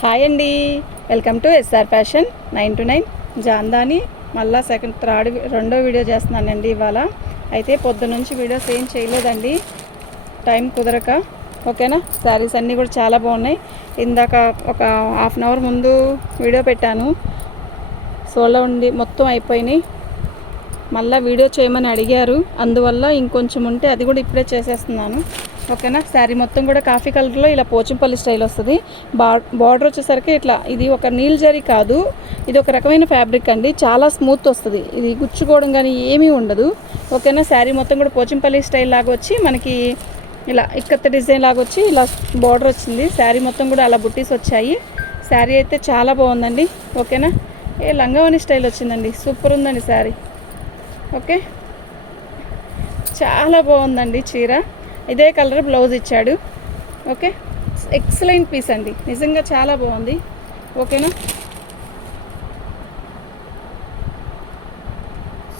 Hi అండి, welcome to SR fashion 9 to 9 Jamdani. మళ్ళీ రెండో వీడియో చేస్తున్నానండి. ఇవాళ అయితే పొద్దు నుంచి వీడియోస్ ఏం చేయలేదండి, టైం కుదరక. ఓకేనా, శారీస్ అన్నీ కూడా చాలా బాగున్నాయి. ఇందాక ఒక హాఫ్ అన్ అవర్ ముందు వీడియో పెట్టాను, సోలో ఉండి మొత్తం అయిపోయినాయి. మళ్ళీ వీడియో చేయమని అడిగారు, అందువల్ల ఇంకొంచెం ఉంటే అది కూడా ఇప్పుడే చేసేస్తున్నాను. ఓకేనా, శారీ మొత్తం కూడా కాఫీ కలర్లో ఇలా పోచంపల్లి స్టైల్ వస్తుంది. బార్డర్ వచ్చేసరికి ఇట్లా, ఇది ఒక నీల్ జరీ కాదు, ఇది ఒక రకమైన ఫ్యాబ్రిక్ అండి. చాలా స్మూత్ వస్తుంది, ఇది గుచ్చుకోవడం కానీ ఏమీ ఉండదు. ఓకేనా, శారీ మొత్తం కూడా పోచంపల్లి స్టైల్ లాగా వచ్చి మనకి ఇలా ఇక్కత్త డిజైన్ లాగా వచ్చి ఇలా బార్డర్ వచ్చింది. శారీ మొత్తం కూడా అలా బుట్టీస్ వచ్చాయి. శారీ అయితే చాలా బాగుందండి. ఓకేనా, లంగావని స్టైల్ వచ్చిందండి, సూపర్ ఉందండి శారీ. ఓకే, చాలా బాగుందండి చీర. ఇదే కలర్ బ్లౌజ్ ఇచ్చాడు. ఓకే, ఎక్సలెంట్ పీస్ అండి, నిజంగా చాలా బాగుంది. ఓకేనా,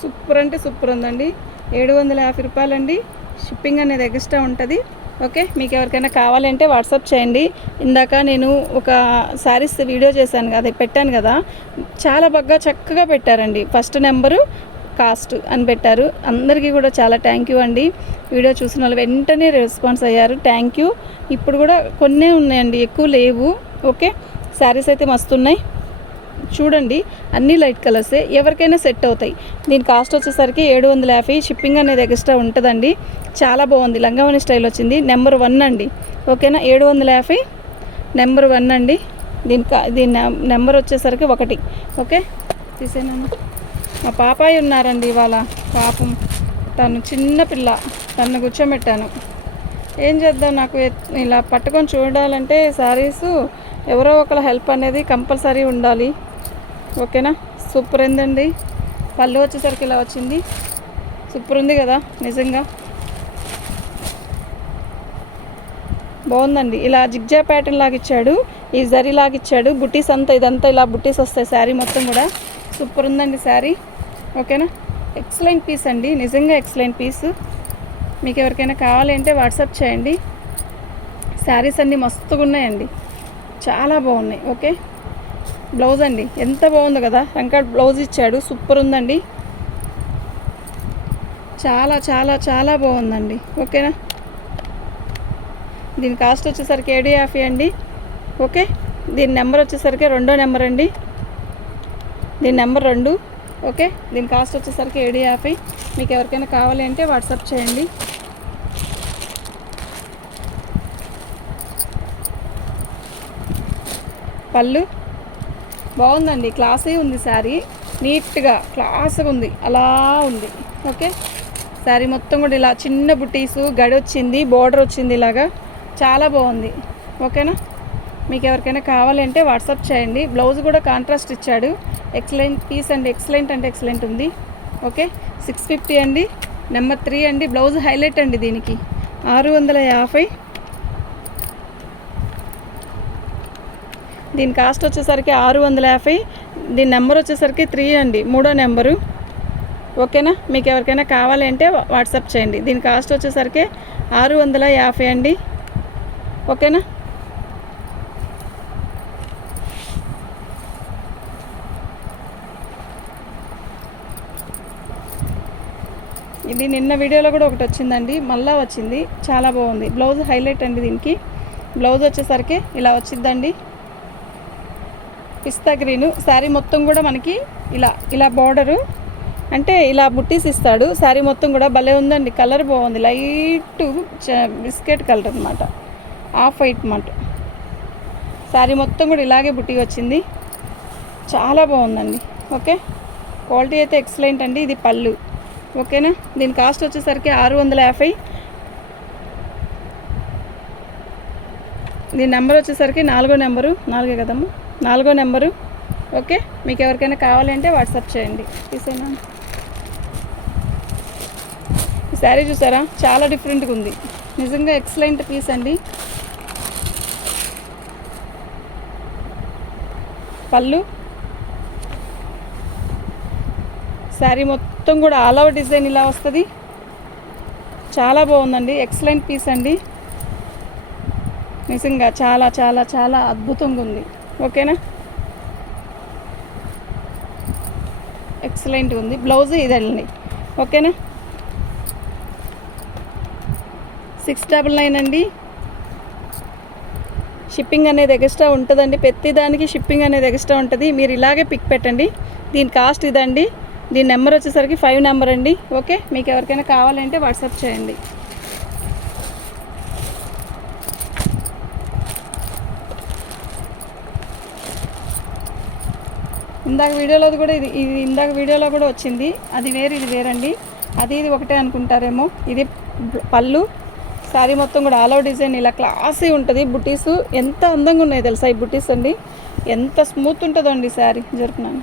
సూపర్ అంటే సూపర్ ఉందండి. 750 రూపాయలండి. షిప్పింగ్ అనేది ఎక్స్ట్రా ఉంటుంది. ఓకే, మీకు ఎవరికైనా కావాలంటే వాట్సాప్ చేయండి. ఇందాక నేను ఒక శారీస్ వీడియో చేశాను కదా, పెట్టాను కదా, చాలా బాగా చక్కగా పెట్టారండి. ఫస్ట్ నెంబరు కాస్ట్ అని పెట్టారు. అందరికీ కూడా చాలా థ్యాంక్ యూ అండి. వీడియో చూసిన వాళ్ళు వెంటనే రెస్పాన్స్ అయ్యారు, థ్యాంక్ యూ. ఇప్పుడు కూడా కొన్నే ఉన్నాయండి, ఎక్కువ లేవు. ఓకే, శారీస్ అయితే మస్తు ఉన్నాయి చూడండి, అన్నీ లైట్ కలర్సే, ఎవరికైనా సెట్ అవుతాయి. దీని కాస్ట్ వచ్చేసరికి 750. షిప్పింగ్ అనేది ఎక్స్ట్రా ఉంటుందండి. చాలా బాగుంది, లంగావని స్టైల్ వచ్చింది. నెంబర్ 1 అండి. ఓకేనా, 750 నెంబర్ 1 అండి. దీని నెంబర్ వచ్చేసరికి 1. ఓకే, తీసేనాను. మా పాపాయి ఉన్నారండి ఇవాళ, పాపం తను చిన్న పిల్ల, తను కూర్చోబెట్టాను. ఏం చేద్దాం, నాకు ఇలా పట్టుకొని చూడాలంటే శారీస్ ఎవరో ఒకళ్ళ హెల్ప్ అనేది కంపల్సరీ ఉండాలి. ఓకేనా, సూపర్ ఉందండి. పళ్ళు వచ్చేసరికి ఇలా వచ్చింది, సూపర్ ఉంది కదా, నిజంగా బాగుందండి. ఇలా జిగ్జా ప్యాటర్న్ లాగా ఇచ్చాడు, ఈ జరీ లాగా ఇచ్చాడు. బుట్టీస్ అంతా ఇదంతా ఇలా బుట్టీస్ వస్తాయి శారీ మొత్తం కూడా. సూపర్ ఉందండి శారీ. ఓకేనా, ఎక్సలెంట్ పీస్ అండి, నిజంగా ఎక్సలెంట్ పీస్. మీకు ఎవరికైనా కావాలంటే వాట్సాప్ చేయండి. శారీస్ అన్నీ మస్తుగా ఉన్నాయండి, చాలా బాగున్నాయి. ఓకే, బ్లౌజ్ అండి ఎంత బాగుందో కదా, రంకాడ్ బ్లౌజ్ ఇచ్చాడు, సూపర్ ఉందండి. చాలా చాలా చాలా బాగుందండి. ఓకేనా, దీని కాస్ట్ వచ్చేసరికి 750 అండి. ఓకే, దీని నెంబర్ వచ్చేసరికి 2వ నెంబర్ అండి, దీని నెంబర్ 2. ఓకే, దీని కాస్ట్ వచ్చేసరికి 750. మీకు ఎవరికైనా కావాలి అంటే వాట్సాప్ చేయండి. పళ్ళు బాగుందండి, క్లాసీ ఉంది శారీ, నీట్గా క్లాస్గా ఉంది, అలా ఉంది. ఓకే, శారీ మొత్తం కూడా ఇలా చిన్న బుట్టీసు గడి వచ్చింది, బోర్డర్ వచ్చింది, ఇలాగా చాలా బాగుంది. ఓకేనా, మీకు ఎవరికైనా కావాలంటే వాట్సాప్ చేయండి. బ్లౌజ్ కూడా కాంట్రాస్ట్ ఇచ్చాడు, ఎక్సలెంట్ పీస్ అండి, ఎక్సలెంట్ అంటే ఎక్సలెంట్ ఉంది. ఓకే, 650 అండి, నెంబర్ 3 అండి. బ్లౌజ్ హైలైట్ అండి, దీనికి 650. దీని కాస్ట్ వచ్చేసరికి 650. దీని నెంబర్ వచ్చేసరికి 3 అండి, 3వ నెంబరు. ఓకేనా, మీకు ఎవరికైనా కావాలంటే వాట్సాప్ చేయండి. దీని కాస్ట్ వచ్చేసరికి 650 అండి. ఓకేనా, ఇది నిన్న వీడియోలో కూడా ఒకటి వచ్చిందండి, మళ్ళీ వచ్చింది, చాలా బాగుంది. బ్లౌజ్ హైలైట్ అండి, దీనికి బ్లౌజ్ వచ్చేసరికి ఇలా వచ్చిందండి, పిస్తా గ్రీను. శారీ మొత్తం కూడా మనకి ఇలా ఇలా బార్డరు అంటే ఇలా బుట్టీస్ ఇస్తాడు. శారీ మొత్తం కూడా భలే ఉందండి, కలర్ బాగుంది, లైట్ బిస్కెట్ కలర్ అనమాట, ఆఫ్ వైట్ మాట. శారీ మొత్తం కూడా ఇలాగే బుట్టి వచ్చింది, చాలా బాగుందండి. ఓకే, క్వాలిటీ అయితే ఎక్సలెంట్ అండి. ఇది పళ్ళు. ఓకేనా, దీని కాస్ట్ వచ్చేసరికి 650. దీని నెంబర్ వచ్చేసరికి 4వ నెంబరు, 4 కదమ్మా, 4వ నెంబరు. ఓకే, మీకు ఎవరికైనా కావాలంటే వాట్సాప్ చేయండి. తీసేనా, ఈ శారీ చూసారా, చాలా డిఫరెంట్గా ఉంది, నిజంగా ఎక్సలెంట్ పీస్ అండి. పళ్ళు, శారీ మొత్తం కూడా ఆల్ ఓవర్ డిజైన్ ఇలా వస్తుంది, చాలా బాగుందండి, ఎక్సలెంట్ పీస్ అండి. నిజంగా చాలా చాలా చాలా అద్భుతంగా ఉంది. ఓకేనా. ఎక్సలెంట్ ఉంది. బ్లౌజ్ ఇదండి. ఓకేనా. 699 అండి. షిప్పింగ్ అనేది ఎక్స్ట్రా ఉంటుందండి. ప్రతి దానికి షిప్పింగ్ అనేది ఎక్స్ట్రా ఉంటుంది. మీరు ఇలాగే పిక్ పెట్టండి. దీని కాస్ట్ ఇదండి. దీని నెంబర్ వచ్చేసరికి 5 నెంబర్ అండి. ఓకే, మీకు ఎవరికైనా కావాలంటే వాట్సాప్ చేయండి. ఇందాక వీడియోలో కూడా ఇది ఇందాక వీడియోలో కూడా వచ్చింది. అది వేరు, ఇది వేరండి. ఇది ఒకటే అనుకుంటారేమో. ఇది పళ్ళు. శారీ మొత్తం కూడా ఆల్ ఓవర్ డిజైన్ ఇలా క్లాసీ ఉంటుంది. బుటీస్ ఎంత అందంగా ఉన్నాయి తెలుసా ఈ బుటీస్ అండి. ఎంత స్మూత్ ఉంటుందో అండి శారీ. జరుపున్నాను.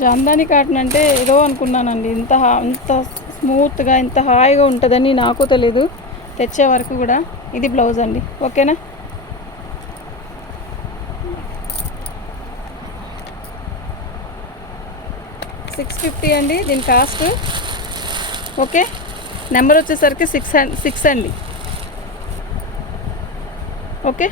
జామ్దాని కాటన్ అంటే ఏదో అనుకున్నానండి. ఇంత స్మూత్గా ఇంత హాయిగా ఉంటుందని నాకు తెలీదు తెచ్చే వరకు కూడా. ఇది బ్లౌజ్ అండి. ఓకేనా. $650 అండి దీని కాస్ట్. ఓకే, నెంబర్ వచ్చేసరికి 6 అండి. ఓకే,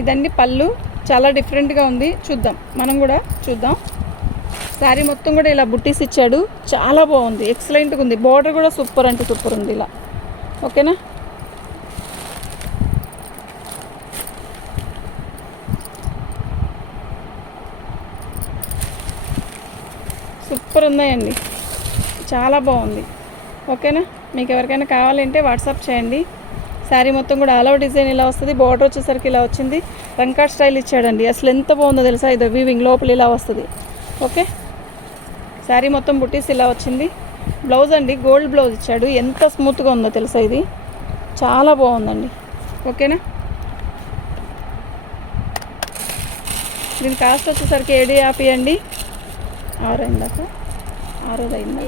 ఇదండి పళ్ళు. చాలా డిఫరెంట్గా ఉంది. మనం కూడా చూద్దాం. శారీ మొత్తం కూడా ఇలా బుట్టీస్ ఇచ్చాడు. చాలా బాగుంది. ఎక్సలెంట్గా ఉంది. బార్డర్ కూడా సూపర్ అంటే సూపర్ ఉంది ఇలా. ఓకేనా. సూపర్ ఉన్నాయండి. చాలా బాగుంది. ఓకేనా. మీకు ఎవరికైనా కావాలంటే వాట్సాప్ చేయండి. శారీ మొత్తం కూడా ఆల్ ఓవర్ డిజైన్ ఇలా వస్తుంది. బార్డర్ వచ్చేసరికి ఇలా వచ్చింది. రంకాట్ స్టైల్ ఇచ్చాడండి. అసలు ఎంత బాగుందో తెలుసా. ఇది వీవింగ్ లోపల ఇలా వస్తుంది. ఓకే, శారీ మొత్తం బుట్టీస్ ఇలా వచ్చింది. బ్లౌజ్ అండి గోల్డ్ బ్లౌజ్ ఇచ్చాడు. ఎంత స్మూత్గా ఉందో తెలుసా. ఇది చాలా బాగుందండి. ఓకేనా. దీని కాస్ట్ వచ్చేసరికి 750 అండి. 6 అయిందాక 6 అయిందా.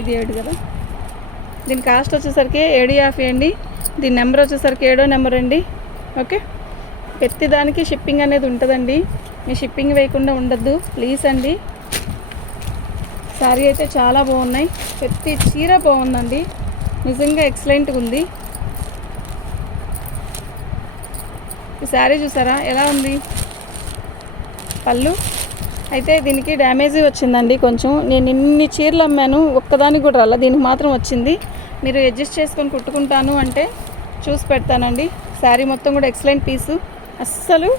ఇది 7 కదా. దీని కాస్ట్ వచ్చేసరికి 750 అండి. దీని నెంబర్ వచ్చేసరికి 7వ నెంబర్ అండి. ఓకే, ప్రతి దానికి షిప్పింగ్ అనేది ఉంటుందండి. మీ షిప్పింగ్ వేయకుండా ఉండద్దు ప్లీజ్ అండి. శారీ అయితే చాలా బాగున్నాయి. ప్రతి చీర బాగుందండి. నిజంగా ఎక్సలెంట్గా ఉంది. ఈ శారీ చూసారా ఎలా ఉంది. పళ్ళు అయితే దీనికి డ్యామేజ్ వచ్చిందండి కొంచెం. నేను ఇన్ని చీరలు అమ్మాను, ఒక్కదానికి కూడా రాలా. దీనికి మాత్రం వచ్చింది. మీరు అడ్జస్ట్ చేసుకొని కుట్టుకుంటాను అంటే చూసి పెడతానండి. శారీ మొత్తం కూడా ఎక్సలెంట్ పీసు. అస్సలు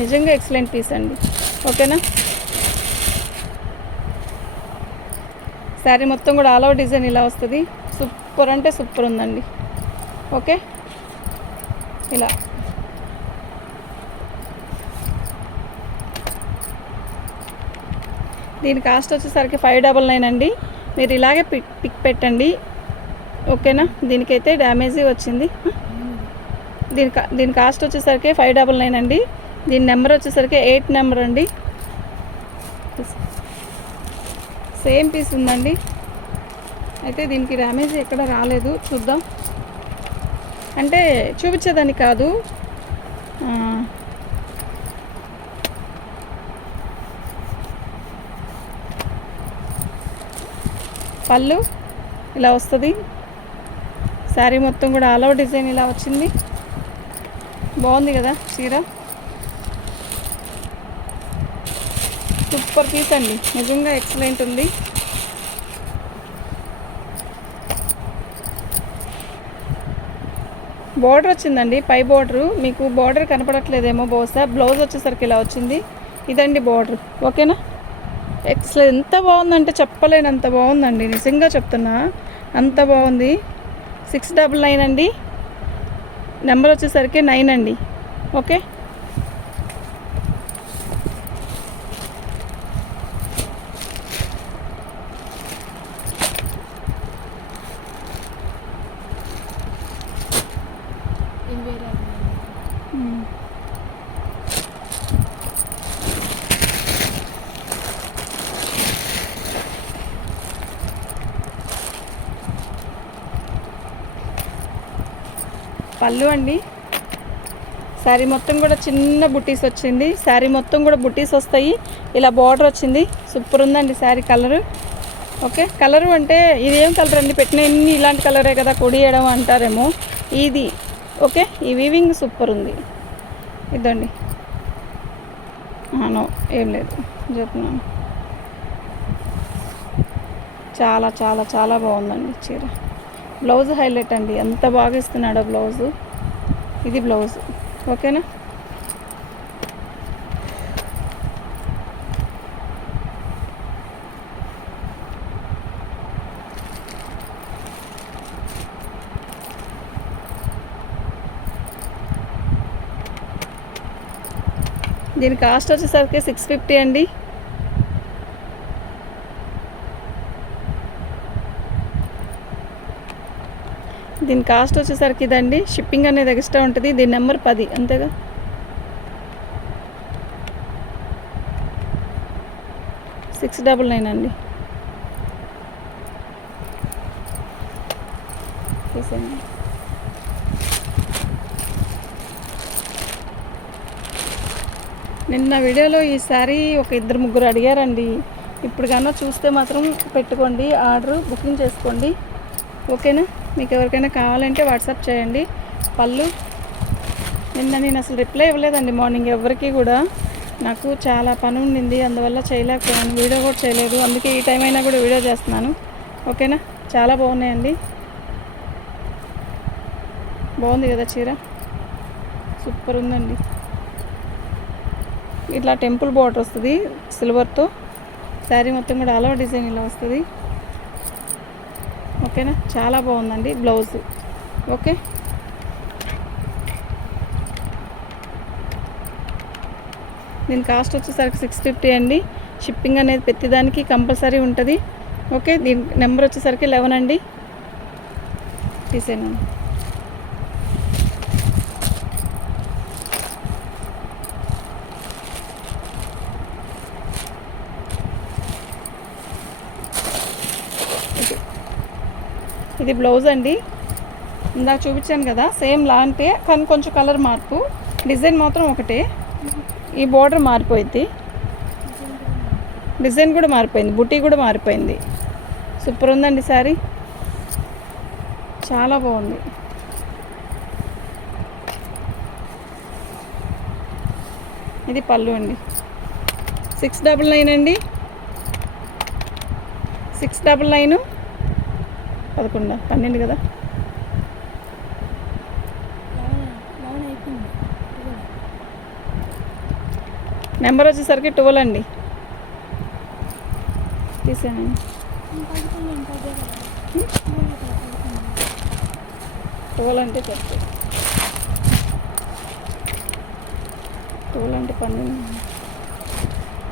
నిజంగా ఎక్సలెంట్ పీస్ అండి. ఓకేనా. శారీ మొత్తం కూడా ఆల్ ఓవర్ డిజైన్ ఇలా వస్తుంది. సూపర్ అంటే సూపర్ ఉందండి. ఓకే, ఇలా దీని కాస్ట్ వచ్చేసరికి 599 అండి. మీరు ఇలాగే పిక్ పెట్టండి. ఓకేనా. దీనికైతే డ్యామేజ్ వచ్చింది. దీని కాస్ట్ వచ్చేసరికి 599 అండి. దీని నెంబర్ వచ్చేసరికి 8 నెంబర్ అండి. సేమ్ పీస్ ఉందండి. అయితే దీనికి డ్యామేజ్ ఎక్కడ రాలేదు. చూద్దాం. అంటే చూపించేదాన్ని కాదు. పళ్ళు ఇలా వస్తుంది. శారీ మొత్తం కూడా ఆల్ ఓవర్ డిజైన్ ఇలా వచ్చింది. బాగుంది కదా చీర. సూపర్ పీస్ అండి. నిజంగా ఎక్సలెంట్ ఉంది. బార్డర్ వచ్చిందండి. పై బార్డరు మీకు బార్డర్ కనపడట్లేదేమో బహుశా. బ్లౌజ్ వచ్చేసరికి ఇలా వచ్చింది. ఇదండి బార్డర్. ఓకేనా. ఎక్సలెంట్. ఎంత బాగుందంటే చెప్పలేనంత బాగుందండి. నిజంగా చెప్తున్నా అంత బాగుంది. 699 అండి. నెంబర్ వచ్చేసరికి 9 అండి. ఓకే, పళ్ళు అండి. శారీ మొత్తం కూడా చిన్న బుట్టీస్ వచ్చింది. శారీ మొత్తం కూడా బుట్టీస్ వస్తాయి. ఇలా బార్డర్ వచ్చింది. సూపర్ ఉందండి శారీ కలరు. ఓకే, కలరు అంటే ఇదేం కలర్ అండి, పెట్టిన ఇన్ని ఇలాంటి కలరే కదా కొడియడం అంటారేమో ఇది. ఓకే, ఈ వీవింగ్ సూపర్ ఉంది. ఇదండి, నో ఏం లేదు చెప్తున్నాను. చాలా చాలా చాలా బాగుందండి చీర. బ్లౌజ్ హైలైట్ అండి, ఎంత బాగా ఇస్తున్నాడో బ్లౌజు. ఇది బ్లౌజ్. ఓకేనా, దీని కాస్ట్ వచ్చేసరికి 650 అండి. దీని కాస్ట్ వచ్చేసరికి ఇదండి. షిప్పింగ్ అనేది ఎక్స్ట్రా ఉంటుంది. దీని నెంబర్ 10 అంతేగా. $699 అండి. తీసేయండి. నిన్న వీడియోలో ఈ శారీ ఒక 2-3 అడిగారండి. ఇప్పుడు కన్నా చూస్తే మాత్రం పెట్టుకోండి, ఆర్డర్ బుకింగ్ చేసుకోండి. ఓకేనా, మీకు ఎవరికైనా కావాలంటే వాట్సాప్ చేయండి. పళ్ళు నిన్న నేను అసలు రిప్లై ఇవ్వలేదండి మార్నింగ్ ఎవరికి కూడా. నాకు చాలా పని ఉండింది, అందువల్ల చేయలేకపోయాను, వీడియో కూడా చేయలేదు. అందుకే ఈ టైం అయినా కూడా వీడియో చేస్తున్నాను. ఓకేనా, చాలా బాగున్నాయండి. బాగుంది కదా చీర, సూపర్ ఉందండి. ఇట్లా టెంపుల్ బార్డర్ వస్తుంది సిల్వర్తో. శారీ మొత్తం కూడా అలవా డిజైన్ ఇలా వస్తుంది. ఓకేనా, చాలా బాగుందండి బ్లౌజ్. ఓకే, దీని కాస్ట్ వచ్చేసరికి 650 అండి. షిప్పింగ్ అనేది ప్రతిదానికి కంపల్సరీ ఉంటుంది. ఓకే, దీని నెంబర్ వచ్చేసరికి 11 అండి. తీసేనా. ఇది బ్లౌజ్ అండి. ఇందాక చూపించాను కదా, సేమ్ లాంటే కానీ కొంచెం కలర్ మార్పు, డిజైన్ మాత్రం ఒకటే. ఈ బోర్డర్ మారిపోయింది, డిజైన్ కూడా మారిపోయింది, బుటీ కూడా మారిపోయింది. సూపర్ ఉందండి శారీ, చాలా బాగుంది. ఇది పళ్ళు అండి. 699 అండి. 699. 11 12 కదా. నెంబర్ వచ్చేసరికి 12 అండి. తీసానండి. 12 అంటే చెప్తే 12 అంటే 12.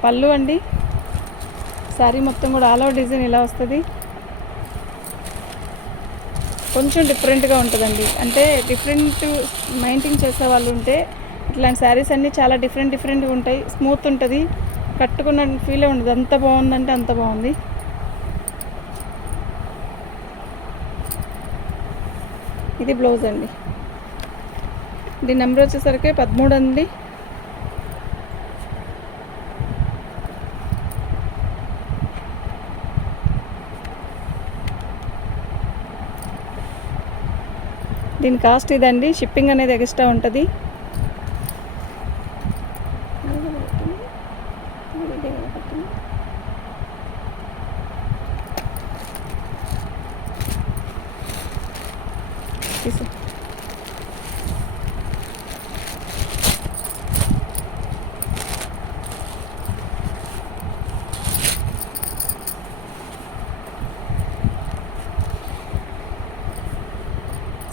పళ్ళు అండి. శారీ మొత్తం కూడా ఆల్ ఓవర్ డిజైన్ ఇలా వస్తుంది. కొంచెం డిఫరెంట్గా ఉంటుందండి, అంటే డిఫరెంట్ మైంటింగ్ చేసే వాళ్ళు ఉంటే ఇట్లాంటి శారీస్ అన్నీ చాలా డిఫరెంట్గా ఉంటాయి. స్మూత్ ఉంటుంది, కట్టుకున్న ఫీలే ఉండదు. అంత బాగుందంటే అంత బాగుంది. ఇది బ్లౌజ్ అండి. దీని నెంబర్ వచ్చేసరికి 13 అండి. దీని కాస్ట్ ఇదండి. షిప్పింగ్ అనేది ఎక్స్ట్రా ఉంటుంది.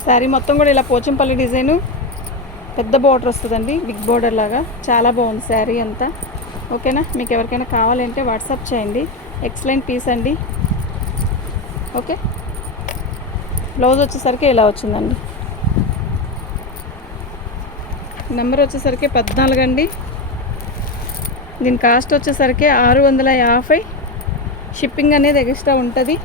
శారీ మొత్తం కూడా ఇలా పోచంపల్లి డిజైను, పెద్ద బార్డర్ వస్తుందండి, బిగ్ బార్డర్ లాగా. చాలా బాగుంది శారీ అంతా. ఓకేనా, మీకు ఎవరికైనా కావాలంటే వాట్సాప్ చేయండి. ఎక్సలెంట్ పీస్ అండి. ఓకే, బ్లౌజ్ వచ్చేసరికి ఇలా వచ్చిందండి. నెంబర్ వచ్చేసరికి 14 అండి. దీని కాస్ట్ వచ్చేసరికి 650. షిప్పింగ్ అనేది ఎక్స్ట్రా ఉంటుంది.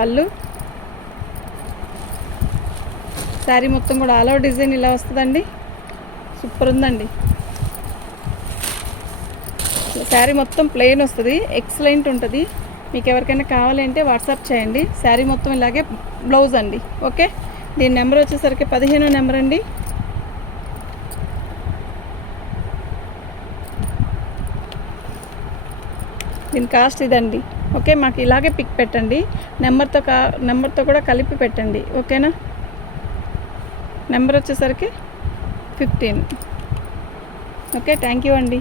పళ్ళు. శారీ మొత్తం కూడా ఆల్ ఓవర్ డిజైన్ ఇలా వస్తుందండి. సూపర్ ఉందండి. శారీ మొత్తం ప్లెయిన్ వస్తుంది, ఎక్సలెంట్ ఉంటుంది. మీకు ఎవరికైనా కావాలంటే వాట్సాప్ చేయండి. శారీ మొత్తం ఇలాగే బ్లౌజ్ అండి. ఓకే, దీని నెంబర్ వచ్చేసరికి 15వ నెంబర్ అండి. దీని కాస్ట్ ఇదండి. ఓకే, మాకు ఇలాగే పిక్ పెట్టండి, నెంబర్తో కూడా కలిపి పెట్టండి. ఓకేనా, నెంబర్ వచ్చేసరికి 15. ఓకే, థ్యాంక్ యూ అండి.